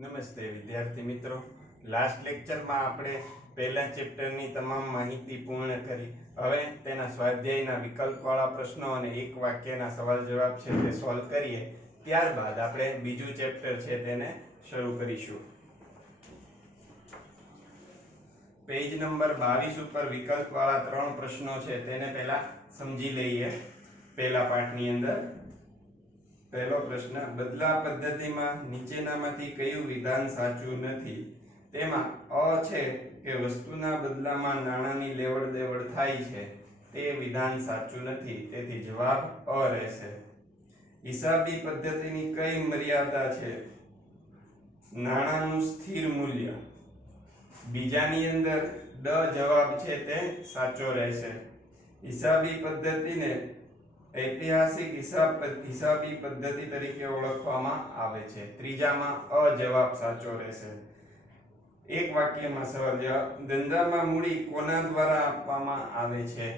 નમસ્તે વિદ્યાર્થી મિત્રો, લાસ્ટ લેક્ચરમાં આપણે પહેલા ચેપ્ટરની તમામ માહિતી પૂર્ણ કરી. હવે તેના સ્વાધ્યાયના વિકલ્પવાળા પ્રશ્નો અને એક વાક્યના સવાલ જવાબ છે તે સોલ્વ કરીએ. ત્યારબાદ આપણે બીજું ચેપ્ટર છે તેને શરૂ કરીશું. પેજ નંબર 22 ઉપર વિકલ્પવાળા 3 પ્રશ્નો છે તેને પહેલા સમજી લઈએ. પહેલા પાઠની અંદર પહેલો પ્રશ્ન, બદલા પદ્ધતિમાં નીચેનામાંથી કયું વિધાન સાચું નથી? તેમાં અ છે કે વસ્તુના બદલામાં નાણાંની લેવડ દેવડ થાય છે, તે વિધાન સાચું નથી, તેથી જવાબ અ રહેશે. હિસાબી પદ્ધતિની કઈ મર્યાદા છે? નાણાંનું સ્થિર મૂલ્ય. બીજાની અંદર ડ જવાબ છે તે સાચો રહેશે. હિસાબી પદ્ધતિને ઐતિહાસિક હિસાબી પદ્ધતિ તરીકે ઓળખવામાં આવે છે. ત્રીજામાં અ જવાબ સાચો રહેશે. એક વાક્યમાં સવાલ જવાબ. ધંધામાં મૂડી કોના દ્વારા આપવામાં આવે છે?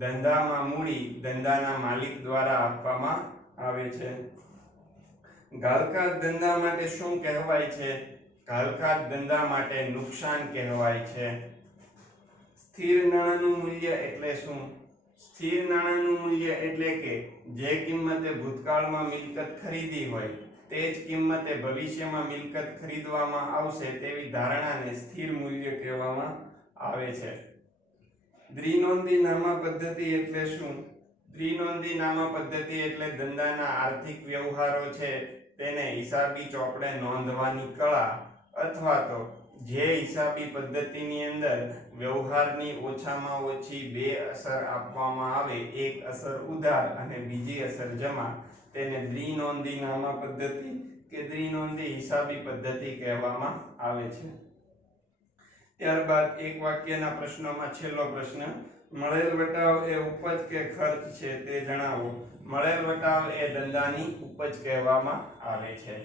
ધંધામાં મૂડી ધંધાના માલિક દ્વારા આપવામાં આવે છે. ઘાલકાત ધંધા માટે શું કહેવાય છે? ઘાલકાત ધંધા માટે નુકસાન કહેવાય છે. સ્થિર નાણાંનું મૂલ્ય એટલે શું? સ્થિર નાણાંનું મૂલ્ય એટલે કે જે કિંમતે ભૂતકાળમાં મિલકત ખરીદી હોય તે જ કિંમતે ભવિષ્યમાં મિલકત ખરીદવામાં આવશે તેવી ધારણાને સ્થિર મૂલ્ય કહેવામાં આવે છે. દ્વિનોંધી નામા પદ્ધતિ એટલે શું? દ્વિનોંધી નામા પદ્ધતિ એટલે ધંધાના આર્થિક વ્યવહારો છે તેને હિસાબી ચોપડે નોંધવાની કળા, અથવા તો જે હિસાબી પદ્ધતિની અંદર વ્યવહારની ઓછામાં ઓછી બે અસર આપવામાં આવે, એક અસર ઉધાર અને બીજી અસર જમા, તેને દ્વિનોંધી નામા પદ્ધતિ કે દ્વિનોંધી હિસાબી પદ્ધતિ કહેવામાં આવે છે. ત્યારબાદ એક વાક્યના પ્રશ્નોમાં છેલ્લો પ્રશ્ન, મળેલ વટાવ એ ઉપજ કે ખર્ચ છે તે જણાવો. મળેલ વટાવ એ ધંધાની ઉપજ કહેવામાં આવે છે.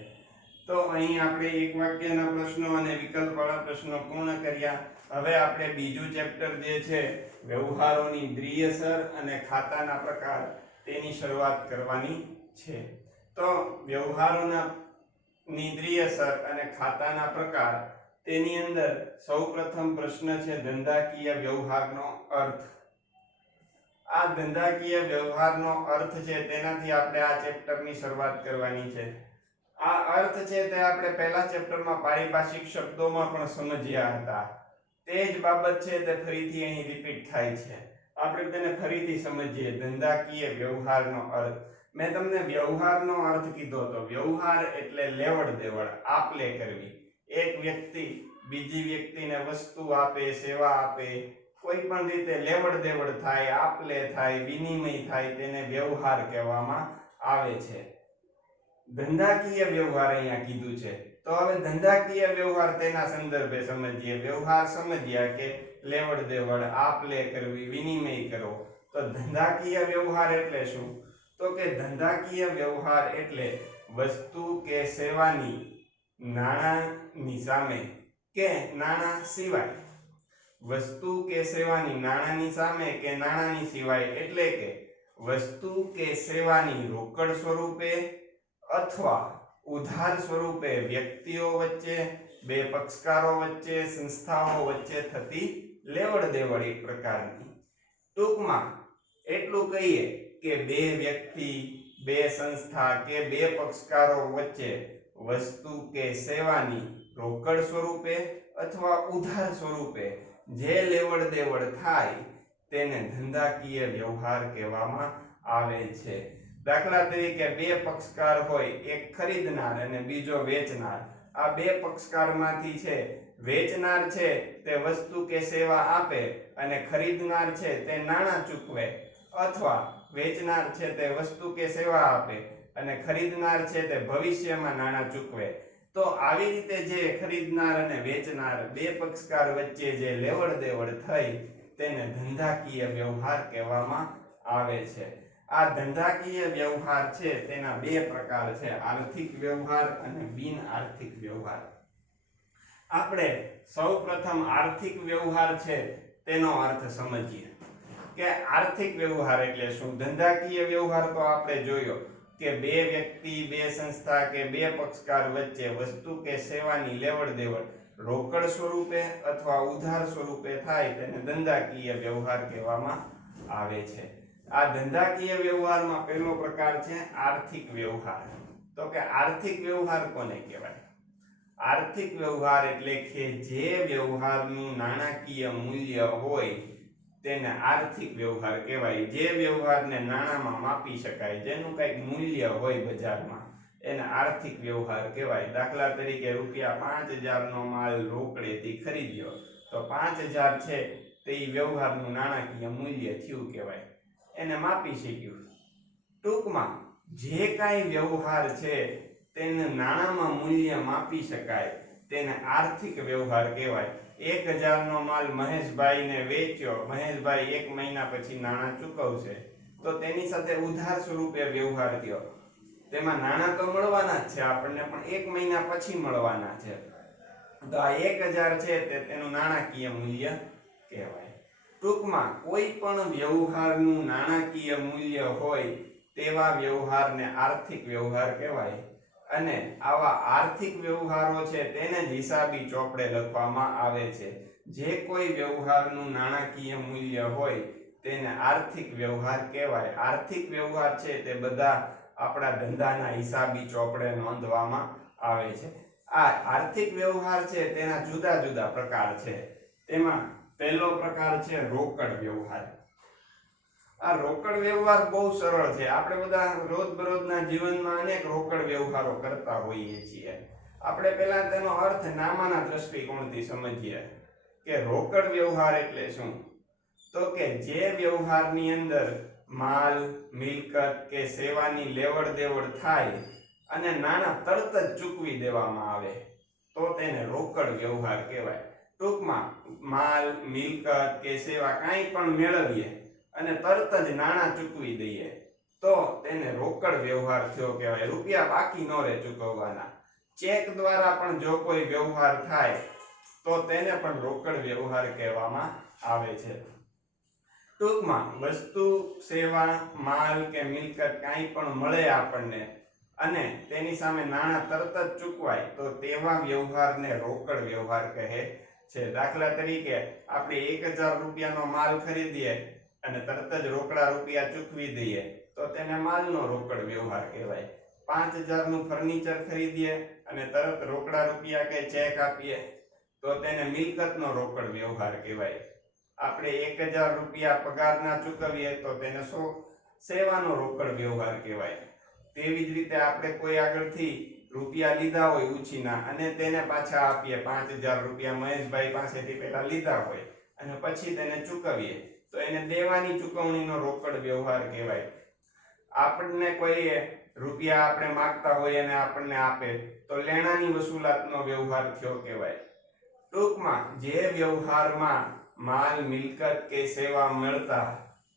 તો અહીં આપણે એક વાક્યના પ્રશ્નો અને વિકલ્પવાળા પ્રશ્નો પૂર્ણ કર્યા. હવે આપણે બીજું ચેપ્ટર જે છે વ્યવહારોની દ્વિઅસર અને ખાતાના પ્રકાર તેની શરૂઆત કરવાની છે. તો વ્યવહારોના દ્વિઅસર અને ખાતાના પ્રકાર તેની અંદર સૌપ્રથમ પ્રશ્ન છે ધંધાકીય વ્યવહારનો અર્થ. આ ધંધાકીય વ્યવહારનો અર્થ છે તેનાથી આપણે આ ચેપ્ટરની શરૂઆત કરવાની છે. આ અર્થ છે તે આપણે પહેલા ચેપ્ટરમાં પારિભાષિક શબ્દોમાં પણ સમજ્યા હતા. તે જ બાબત છે તે ફરીથી અહીં રિપીટ થાય છે. આપણે તેને ફરીથી સમજીએ. ધંધાકીય વ્યવહારનો અર્થ. મેં તમને વ્યવહારનો અર્થ કીધો હતો. વ્યવહાર એટલે લેવડ દેવડ, આપ લે કરવી. એક વ્યક્તિ બીજી વ્યક્તિને વસ્તુ આપે, સેવા આપે, કોઈ પણ રીતે લેવડ દેવડ થાય, આપ લે થાય, વિનિમય થાય, તેને વ્યવહાર કહેવામાં આવે છે. ધંધાકીય વ્યવહાર અહીંયા કીધું છે. તો હવે ધંધાકીય વ્યવહાર તેના સંદર્ભે સમજીએ. વ્યવહાર સમજ્યા કે લેવડ દેવડ, આપ લે કરવી, વિનિમય કરો. તો ધંધાકીય વ્યવહાર એટલે શું? તો કે ધંધાકીય વ્યવહાર એટલે વસ્તુ કે સેવાની નાણાંની સામે કે નાણાં સિવાય, વસ્તુ કે સેવાની નાણાંની સામે કે નાણાંની સિવાય, એટલે કે વસ્તુ કે સેવાની રોકડ સ્વરૂપે અથવા ઉધાર સ્વરૂપે વ્યક્તિઓ વચ્ચે, બે પક્ષકારો વચ્ચે, સંસ્થાઓ વચ્ચે થતી લેવડ દેવડ એક પ્રકારની. ટૂંકમાં એટલું કહીએ કે બે વ્યક્તિ, બે સંસ્થા કે બે પક્ષકારો વચ્ચે વસ્તુ કે સેવાની રોકડ સ્વરૂપે અથવા ઉધાર સ્વરૂપે જે લેવડ દેવડ થાય તેને ધંધાકીય વ્યવહાર કહેવામાં આવે છે. દાખલા તરીકે બે પક્ષકાર હોય, એક ખરીદનાર અને બીજો વેચનાર. આ બે પક્ષકારમાંથી છે વેચનાર છે તે વસ્તુ કે સેવા આપે અને ખરીદનાર છે તે નાણાં ચૂકવે, અથવા વેચનાર છે તે વસ્તુ કે સેવા આપે અને ખરીદનાર છે તે ભવિષ્યમાં નાણાં ચૂકવે. તો આવી રીતે જે ખરીદનાર અને વેચનાર બે પક્ષકાર વચ્ચે જે લેવડ દેવડ થઈ તેને ધંધાકીય વ્યવહાર કહેવામાં આવે છે. આ ધંધાકીય વ્યવહાર છે તેના બે પ્રકાર છે, આર્થિક વ્યવહાર અને બિન આર્થિક વ્યવહાર. આપણે સૌપ્રથમ આર્થિક વ્યવહાર છે તેનો અર્થ સમજીએ કે આર્થિક વ્યવહાર એટલે શું. ધંધાકીય વ્યવહાર તો આપણે જોયો. કે બે વ્યક્તિ, બે સંસ્થા કે બે પક્ષકાર વચ્ચે વસ્તુ કે સેવાની લેવડ દેવડ રોકડ સ્વરૂપે અથવા ઉધાર સ્વરૂપે થાય તેને ધંધાકીય વ્યવહાર કહેવામાં આવે છે. આ ધંધાકીય વ્યવહારમાં પહેલો પ્રકાર છે આર્થિક વ્યવહાર. તો કે આર્થિક વ્યવહાર કોને કહેવાય? આર્થિક વ્યવહાર એટલે કે જે વ્યવહારનું નાણાકીય મૂલ્ય હોય તેને આર્થિક વ્યવહાર કહેવાય. જે વ્યવહારને નાણામાં માપી શકાય, જેનું કંઈક મૂલ્ય હોય બજારમાં, એને આર્થિક વ્યવહાર કહેવાય. દાખલા તરીકે ₹5000 નો માલ રોકડેથી ખરીદ્યો તો 5000 છે તે વ્યવહારનું નાણાકીય મૂલ્ય થયું કહેવાય, એને માપી શક્યું. ટૂંકમાં જે કાંઈ વ્યવહાર છે તેને નાણામાં મૂલ્ય માપી શકાય તેને આર્થિક વ્યવહાર કહેવાય. 1000 નો માલ મહેશભાઈને વેચ્યો, મહેશભાઈ 1 મહિના પછી નાણાં ચૂકવશે તો તેની સાથે ઉધાર સ્વરૂપે વ્યવહાર થયો. તેમાં નાણાં તો મળવાના જ છે આપણને, પણ 1 મહિના પછી મળવાના છે. તો આ 1000 છે તે તેનું નાણાકીય મૂલ્ય કહેવાય. ટૂંકમાં કોઈ પણ વ્યવહારનું નાણાકીય મૂલ્ય હોય તેવા વ્યવહારને આર્થિક વ્યવહાર કહેવાય. અને આવા આર્થિક વ્યવહારો છે તેને જ હિસાબી ચોપડે લખવામાં આવે છે. જે કોઈ વ્યવહારનું નાણાકીય મૂલ્ય હોય તેને આર્થિક વ્યવહાર કહેવાય. આર્થિક વ્યવહાર છે તે બધા આપણા ધંધાના હિસાબી ચોપડે નોંધવામાં આવે છે. આ આર્થિક વ્યવહાર છે તેના જુદા જુદા પ્રકાર છે. તેમાં પહેલો પ્રકાર છે રોકડ વ્યવહાર. આ રોકડ વ્યવહાર બહુ સરળ છે. આપણે બધા રોજબરોજના જીવનમાં અનેક રોકડ વ્યવહારો કરતા હોઈએ છીએ. આપણે પહેલા તેનો અર્થ નામાના દ્રષ્ટિકોણથી સમજીએ કે રોકડ વ્યવહાર એટલે શું. તો કે જે વ્યવહારની અંદર માલ, મિલકત કે સેવાની લેવડ દેવડ થાય અને નાણાં તરત જ ચૂકવી દેવામાં આવે તો તેને રોકડ વ્યવહાર કહેવાય. ટૂંકમાં માલ, મિલકત કે સેવા કાંઈ પણ મેળવીએ અને તરત જ નાણાં ચૂકવી દઈએ તો તેને રોકડ વ્યવહાર થયો કહેવાય. રૂપિયા બાકી ન રહે ચૂકવવાના. ચેક દ્વારા પણ જો કોઈ વ્યવહાર થાય તો તેને પણ રોકડ વ્યવહાર કહેવામાં આવે છે. ટૂંકમાં વસ્તુ, સેવા, માલ કે મિલકત કાંઈ પણ મળે આપણને અને તેની સામે નાણાં તરત જ ચૂકવાય તો તેવા વ્યવહારને રોકડ વ્યવહાર કહે છે. દાખલા તરીકે આપણે 1000 રૂપિયાનો માલ ખરીદીએ અને તરત જ રોકડા રૂપિયા ચૂકવી દઈએ તો તેને માલનો રોકડ વ્યવહાર કહેવાય. 5000 નું ફર્નિચર ખરીદીએ અને તરત રોકડા રૂપિયા કે ચેક આપીએ તો તેને મિલકતનો રોકડ વ્યવહાર કહેવાય. આપણે 1000 રૂપિયા પગારના ચૂકવીએ તો તેને સેવાનો રોકડ વ્યવહાર કહેવાય. તેવી જ રીતે આપણે કોઈ આગળથી રૂપિયા લીધા હોય ઉછીના અને તેને પાછા આપીએ, 5000 રૂપિયા મહેશભાઈ પાસેથી પહેલા લીધા હોય અને પછી તેને ચૂકવીએ તો એને દેવાની ચૂકવણીનો રોકડ વ્યવહાર કહેવાય. આપણને કોઈ રૂપિયા આપણે માંગતા હોય અને આપણને આપે તો લેણાની વસૂલાતનો વ્યવહાર થયો કહેવાય. ટૂંકમાં જે વ્યવહારમાં માલ, મિલકત કે સેવા મળતા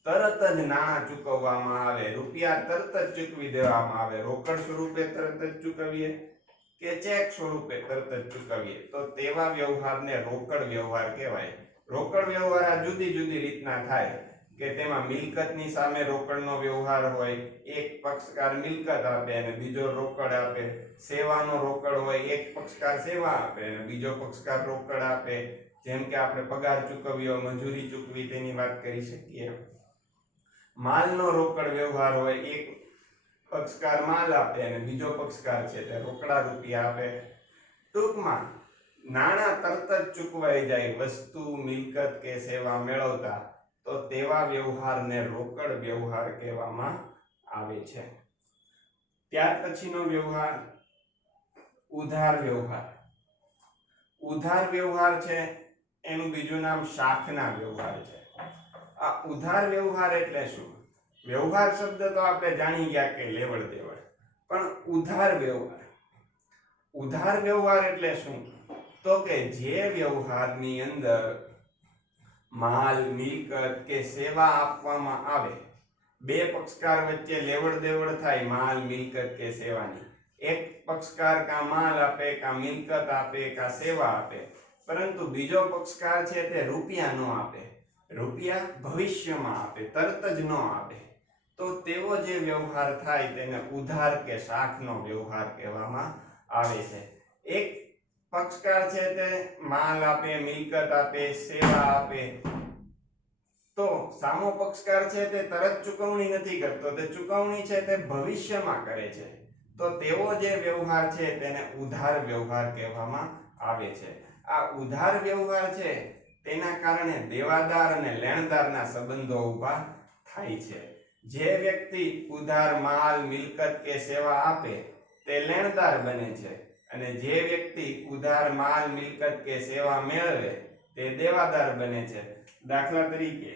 તરત જ નાણાં ચૂકવવામાં આવે, રૂપિયા તરત જ ચૂકવી દેવામાં આવે, રોકડ સ્વરૂપે તરત જ ચૂકવીએ કે ચેક સ્વરૂપે તરત જ ચૂકવીએ તો તેવા વ્યવહારને રોકડ વ્યવહાર કહેવાય. રોકડ વ્યવહાર આ જુદી જુદી રીતના થાય કે તેમાં મિલકતની સામે રોકડનો વ્યવહાર હોય, એક પક્ષકાર મિલકત આપે અને બીજો રોકડ આપે. સેવાનો રોકડ હોય, એક પક્ષકાર સેવા આપે અને બીજો પક્ષકાર રોકડ આપે. જેમ કે આપણે પગાર ચૂકવ્યો, મજૂરી ચૂકવી તેની વાત કરી શકીએ. માલનો રોકડ વ્યવહાર હોય, એક પક્ષકાર માલ આપે અને બીજો પક્ષકાર છે તે રોકડા રૂપિયા આપે. ટૂંકમાં નાણાં તરત જ ચૂકવાઈ જાય વસ્તુ, મિલકત કે સેવા મેળવતા તો તેવા વ્યવહારને રોકડ વ્યવહાર કહેવામાં આવે છે. ત્યાર પછીનો વ્યવહાર ઉધાર વ્યવહાર. ઉધાર વ્યવહાર છે એનું બીજું નામ શાખના વ્યવહાર છે. આ ઉધાર વ્યવહાર એટલે શું? વ્યવહાર શબ્દ તો આપણે જાણી ગયા કે લેવડ દેવડ, પણ ઉધાર વ્યવહાર એટલે શું? તો કે જે વ્યવહારની અંદર માલ, મિલકત કે સેવા આપવામાં આવે, બે પક્ષકાર વચ્ચે લેવડ દેવડ થાય માલ, મિલકત કે સેવાની. એક પક્ષકાર કા માલ આપે, કા મિલકત આપે, કા સેવા આપે, પરંતુ બીજો પક્ષકાર છે તે રૂપિયા ન આપે, રૂપિયા ભવિષ્યમાં આપે, તરત જ ન આપે. તો તેવો જે વ્યવહાર થાય તેને ઉધાર કે શાખનો વ્યવહાર કહેવામાં આવે છે. એક પક્ષકાર છે તે માલ આપે, મિલકત આપે, સેવા આપે, તો સામો પક્ષકાર છે તે તરત ચૂકવણી નથી કરતો, તે ચૂકવણી છે તે ભવિષ્યમાં કરે છે. તો તેવો જે વ્યવહાર છે તેને ઉધાર વ્યવહાર કહેવામાં આવે છે. આ ઉધાર વ્યવહાર છે તેના કારણે દેવાદાર અને લેણદારના સંબંધો ઊભા થાય છે. જે વ્યક્તિ ઉધાર માલ, મિલકત કે સેવા આપે તે લેણદાર બને છે, અને જે વ્યક્તિ ઉધાર માલ, મિલકત કે સેવા મેળવે તે દેવાદાર બને છે. દાખલા તરીકે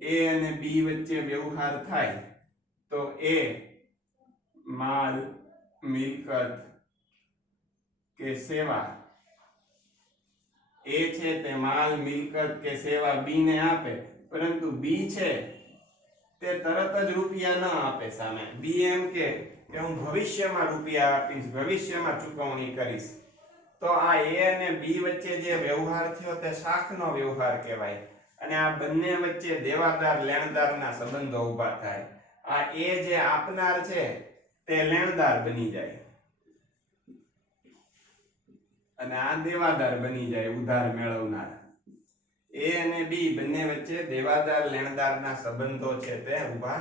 A અને B વચ્ચે વ્યવહાર થાય તો A માલ, મિલકત કે સેવા, A છે તે માલ, મિલકત કે સેવા B ને આપે, પરંતુ B છે તે તરત જ રૂપિયા ન આપે સામે. B એમ કે હું ભવિષ્યમાં રૂપિયા આપીશ, ભવિષ્યમાં ચૂકવણી કરીશ. તો આ A અને B વચ્ચે જે વ્યવહાર થયો તે શાખનો વ્યવહાર કહેવાય, અને આ બંને વચ્ચે દેવાદાર લેણદારના સંબંધો ઊભા થાય. આ A જે આપનાર છે તે લેણદાર બની જાય અને આ દેવાદાર બની જાય, ઉધાર મેળવનાર. A અને B બંને વચ્ચે દેવાદાર લેણદારના સંબંધો છે તે ઊભા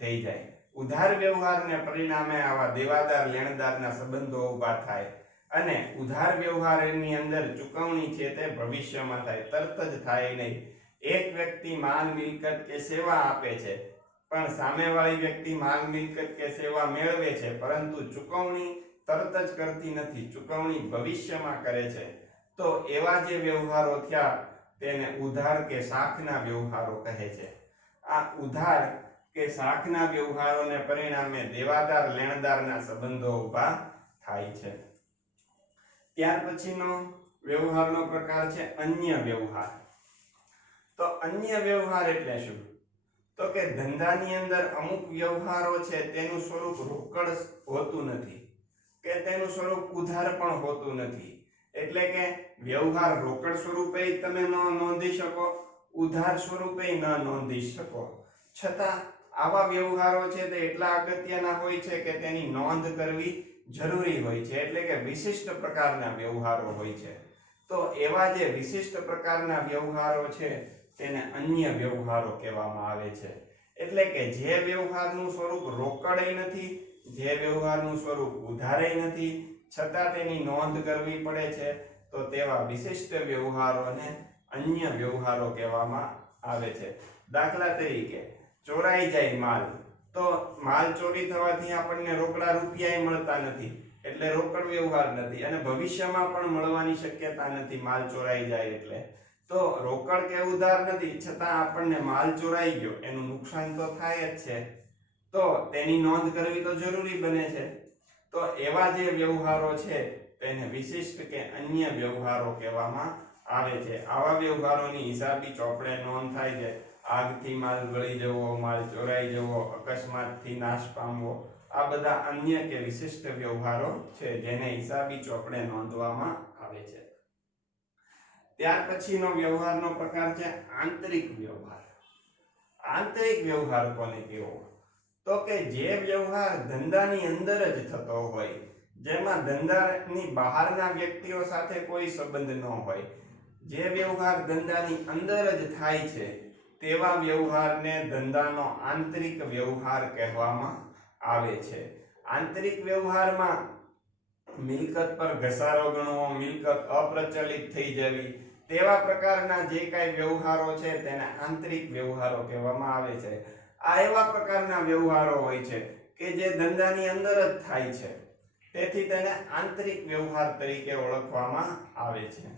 થઈ જાય. ઉધાર વ્યવહારને પરિણામે આવા દેવાદાર લેણદારના સંબંધો ઊભા થાય, અને ઉધાર વ્યવહારની અંદર ચૂકવણી છે તે ભવિષ્યમાં થાય, તરત જ થાય નહીં. એક વ્યક્તિ માલ, મિલકત કે સેવા આપે છે, પણ સામેવાળી વ્યક્તિ માલ, મિલકત કે સેવા મેળવે છે, પરંતુ ચૂકવણી તરત જ કરતી નથી, ચૂકવણી ભવિષ્યમાં કરે છે. તો એવા જે વ્યવહારો થયા તેને ઉધાર કે શાખના વ્યવહારો કહે છે. આ ઉધાર કે શાખના વ્યવહારોને પરિણામે દેવાદાર લેણદારના સંબંધો ઊભા થાય છે. ત્યાર પછીનો વ્યવહારનો પ્રકાર છે અન્ય વ્યવહાર. તો અન્ય વ્યવહાર એટલે શું? તો કે ધંધાની અંદર અમુક વ્યવહારો છે તેનું સ્વરૂપ રોકડ હોતું નથી, કે તેનું સ્વરૂપ ઉધાર પણ હોતું નથી. એટલે કે વ્યવહાર રોકડ સ્વરૂપે તમે ન નોંધી શકો, ઉધાર સ્વરૂપે ન નોંધી શકો, છતાં આવા વ્યવહારો છે તે એટલા અગત્યના હોય છે કે તેની નોંધ કરવી જરૂરી હોય છે. એટલે કે વિશિષ્ટ પ્રકારના વ્યવહારો હોય છે. તો એવા જે વિશિષ્ટ પ્રકારના વ્યવહારો છે તેને અન્ય વ્યવહારો કહેવામાં આવે છે. એટલે કે જે વ્યવહારનું સ્વરૂપ રોકડે નથી, જે વ્યવહારનું સ્વરૂપ ઉધારે નથી, છતાં તેની નોંધ કરવી પડે છે, તો તેવા વિશિષ્ટ વ્યવહારોને અન્ય વ્યવહારો કહેવામાં આવે છે. દાખલા તરીકે ચોરાઈ જાય માલ, તો માલ ચોરી થવાથી આપણને રોકડા રૂપિયા મળતા નથી, એટલે રોકડ વ્યવહાર નથી, અને ભવિષ્યમાં પણ મળવાની શક્યતા નથી માલ ચોરાઈ જાય એટલે. તો રોકડ કે ઉધાર નથી, છતાં આપણને માલ ચોરાઈ ગયો, એનું નુકસાન તો થાય જ છે, તો તેની નોંધ કરવી તો જરૂરી બને છે. તો એવા જે વ્યવહારો છે તેને વિશિષ્ટ કે અન્ય વ્યવહારો કહેવામાં આવે છે. આવા વ્યવહારોની હિસાબી ચોપડે નોંધ થાય છે. આગથી માલ બળી જવો, માલ ચોરાઈ જવો, અકસ્માતથી નાશ પામવો, આ બધા અન્ય કે વિશિષ્ટ વ્યવહારો છે જેને હિસાબી ચોપડે નોંધવામાં આવે છે. ત્યાર પછીનો વ્યવહારનો પ્રકાર છે આંતરિક વ્યવહાર. આંતરિક વ્યવહાર કોને કહેવો? તો કે જે વ્યવહાર ધંધાની અંદર જ થતો હોય, જેમાં ધંધાની બહારના વ્યક્તિઓ સાથે કોઈ સંબંધ ન હોય, જે વ્યવહાર ધંધાની અંદર જ થાય છે તેવા વ્યવહારને ધંધાનો આંતરિક વ્યવહાર કહેવામાં આવે છે. આંતરિક વ્યવહારમાં મિલકત પર ઘસારો ગણવો, મિલકત અપ્રચલિત થઈ જવી, તેવા પ્રકારના જે કાંઈ વ્યવહારો છે તેને આંતરિક વ્યવહારો કહેવામાં આવે છે. આ એવા પ્રકારના વ્યવહારો હોય છે કે જે ધંધાની અંદર જ થાય છે, તેથી તેને આંતરિક વ્યવહાર તરીકે ઓળખવામાં આવે છે.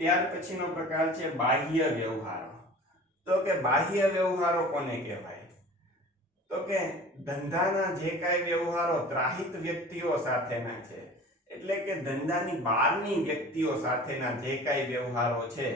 ત્યાર પછીનો પ્રકાર છે બાહ્ય વ્યવહારો. તો કે બાહ્ય વ્યવહારો કોને કહેવાય? તો કે ધંધાના જે કાંઈ વ્યવહારો ત્રાહિત વ્યક્તિઓ સાથેના છે, એટલે કે ધંધાની બહારની વ્યક્તિઓ સાથેના જે કાંઈ વ્યવહારો છે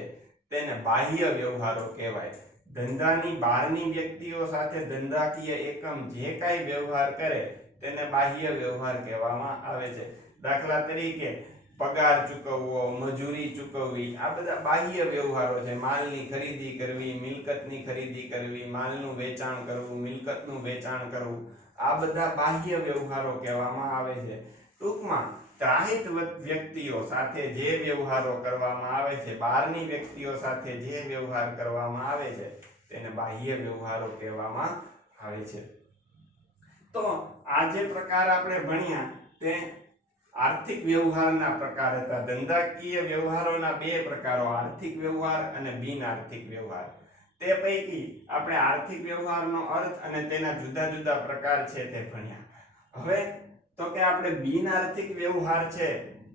તેને બાહ્ય વ્યવહારો કહેવાય. ધંધાની બહારની વ્યક્તિઓ સાથે ધંધાકીય એકમ જે કાંઈ વ્યવહાર કરે તેને બાહ્ય વ્યવહાર કહેવામાં આવે છે. દાખલા તરીકે પગાર ચૂકવવો, મજૂરી ચૂકવવી, આ બધા બાહ્ય વ્યવહારો છે. માલની ખરીદી કરવી, મિલકતની ખરીદી કરવી, માલનું વેચાણ કરવું, મિલકતનું વેચાણ કરવું, આ બધા બાહ્ય વ્યવહારો કહેવામાં આવે છે. ટૂંકમાં ત્રાહિત વ્યક્તિઓ સાથે જે વ્યવહારો કરવામાં આવે છે, બહારની વ્યક્તિઓ સાથે જે વ્યવહાર કરવામાં આવે છે, તેને બાહ્ય વ્યવહારો કહેવામાં આવે છે. તો આ જે પ્રકાર આપણે ભણ્યા તે આર્થિક વ્યવહારના પ્રકાર હતા. ધંધાકીય વ્યવહારોના બે પ્રકારો, આર્થિક વ્યવહાર અને બિન આર્થિક વ્યવહાર. તે પૈકી આપણે આર્થિક વ્યવહારનો અર્થ અને તેના જુદા જુદા પ્રકાર છે તે ભણ્યા. હવે તો કે આપણે બિન આર્થિક વ્યવહાર છે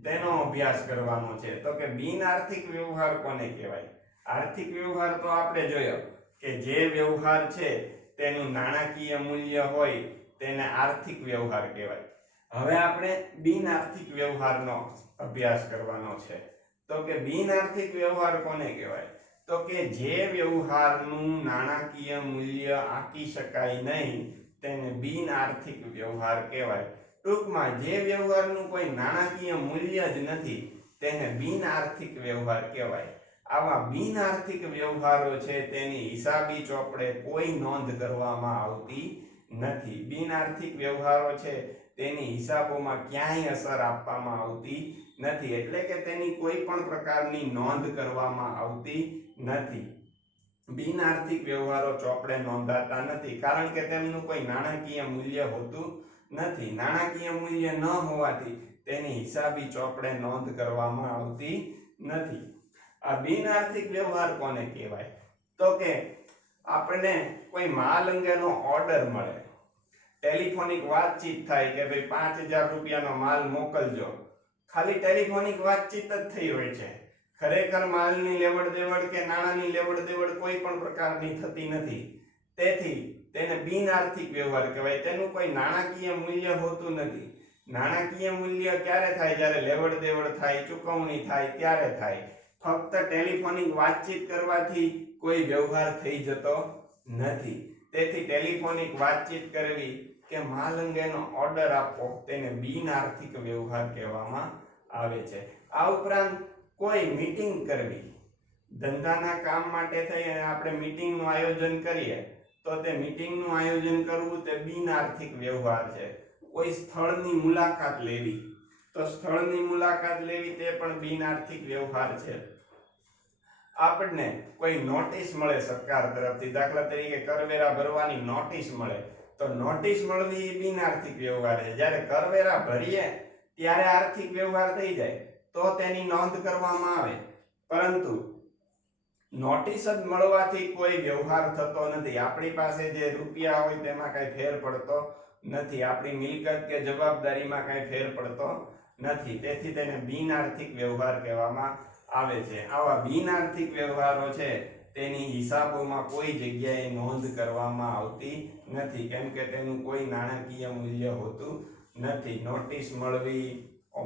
તેનો અભ્યાસ કરવાનો છે. તો કે બિન આર્થિક વ્યવહાર કોને કહેવાય? આર્થિક વ્યવહાર તો આપણે જોયો કે જે વ્યવહાર છે તેનું નાણાકીય મૂલ્ય હોય તેને આર્થિક વ્યવહાર કહેવાય. હવે આપણે બિન આર્થિક વ્યવહારનો અભ્યાસ કરવાનો છે. તો કે બિન આર્થિક વ્યવહાર કોને કહેવાય? તો કે જે વ્યવહારનું નાણાકીય મૂલ્ય આંકી શકાય નહીં તેને બિન આર્થિક વ્યવહાર કહેવાય. ટૂંકમાં જે વ્યવહારનું કોઈ નાણાકીય મૂલ્ય જ નથી તેને બિન આર્થિક વ્યવહાર કહેવાય. આવા બિન આર્થિક વ્યવહારો છે તેની હિસાબી ચોપડે કોઈ નોંધ કરવામાં આવતી નથી. બિન આર્થિક વ્યવહારો છે તેની હિસાબોમાં ક્યાંય અસર આપવામાં આવતી નથી, એટલે કે તેની કોઈ પણ પ્રકારની નોંધ કરવામાં આવતી નથી. બિન આર્થિક વ્યવહારો ચોપડે નોંધાતા નથી કારણ કે તેમનું કોઈ નાણાકીય મૂલ્ય હોતું નથી. નાણાકીય મૂલ્ય ન હોવાથી તેની હિસાબી ચોપડે નોંધ કરવામાં આવતી નથી. આ બિન આર્થિક વ્યવહાર કોને કહેવાય? તો કે આપણને કોઈ માલ અંગેનો ઓર્ડર મળે, ટેલિફોનિક વાતચીત થાય કે ભાઈ 5000 રૂપિયાનો માલ મોકલજો. ખાલી ટેલિફોનિક વાતચીત જ થઈ હોય છે. ખરેખર માલની લેવડ દેવડ કે નાણાંની લેવડ દેવડ કોઈ પણ પ્રકારની થતી નથી. તેથી તેને બિન આર્થિક વ્યવહાર કહેવાય. તેનું કોઈ નાણાકીય મૂલ્ય હોતું નથી. નાણાકીય મૂલ્ય ક્યારે થાય? જ્યારે લેવડ દેવડ થાય, ચૂકવણી થાય ત્યારે થાય. ફક્ત ટેલિફોનિક વાતચીત કરવાથી કોઈ વ્યવહાર થઈ જતો નથી. તેથી ટેલિફોનિક વાતચીત કરવી કે માલ અંગેનો ઓર્ડર આપવો તેને બિન આર્થિક વ્યવહાર કહેવામાં આવે છે. આ ઉપરાંત કોઈ મીટિંગ કરવી, ધંધાના કામ માટે થઈ અને આપણે મીટિંગનું આયોજન કરીએ તો તે મીટિંગનું આયોજન કરવું તે બિન આર્થિક વ્યવહાર છે. કોઈ સ્થળની મુલાકાત લેવી, તો સ્થળની મુલાકાત લેવી તે પણ બિન આર્થિક વ્યવહાર છે. આપણને કોઈ નોટિસ મળે સરકાર તરફથી, દાખલા તરીકે કરવેરા ભરવાની નોટિસ મળે, તો નોટિસ મળવી એ બિન આર્થિક વ્યવહાર છે. જ્યારે કરવેરા ભરીએ ત્યારે આર્થિક વ્યવહાર થઈ જાય તો તેની નોંધ કરવામાં આવે, પરંતુ નોટિસ જ મળવાથી કોઈ વ્યવહાર થતો નથી. આપણી પાસે જે રૂપિયા હોય તેમાં કઈ ફેર પડતો નથી, આપણી મિલકત કે જવાબદારીમાં કઈ ફેર પડતો નથી. તેથી તેને બિન આર્થિક વ્યવહાર કહેવામાં આવે છે. આવા બિન આર્થિક વ્યવહારો છે તેની હિસાબોમાં કોઈ જગ્યાએ નોંધ કરવામાં આવતી નથી, કેમ કે તેનું કોઈ નાણાકીય મૂલ્ય હોતું નથી. નોટિસ મળવી,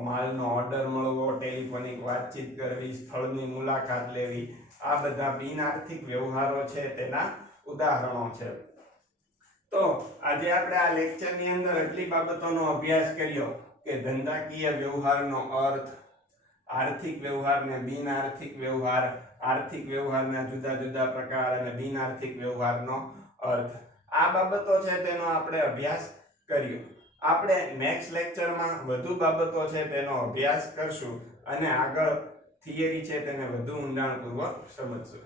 માલનો ઓર્ડર મળવો, ટેલિફોનિક વાતચીત કરવી, સ્થળની મુલાકાત લેવી, આ બધા બિન આર્થિક વ્યવહારો છે તેના ઉદાહરણો છે. તો આજે આપણે આ લેક્ચરની અંદર એટલી બાબતોનો અભ્યાસ કર્યો કે ધંધાકીય વ્યવહારનો અર્થ, આર્થિક વ્યવહાર ને બિન આર્થિક વ્યવહાર, આર્થિક વ્યવહારના જુદા જુદા પ્રકાર અને બિન આર્થિક વ્યવહારનો અર્થ, આ બાબતો છે તેનો આપણે અભ્યાસ કર્યો. આપણે નેક્સ્ટ લેક્ચરમાં વધુ બાબતો છે તેનો અભ્યાસ કરશું અને આગળ થિયરી છે તેને વધુ ઊંડાણપૂર્વક સમજશું.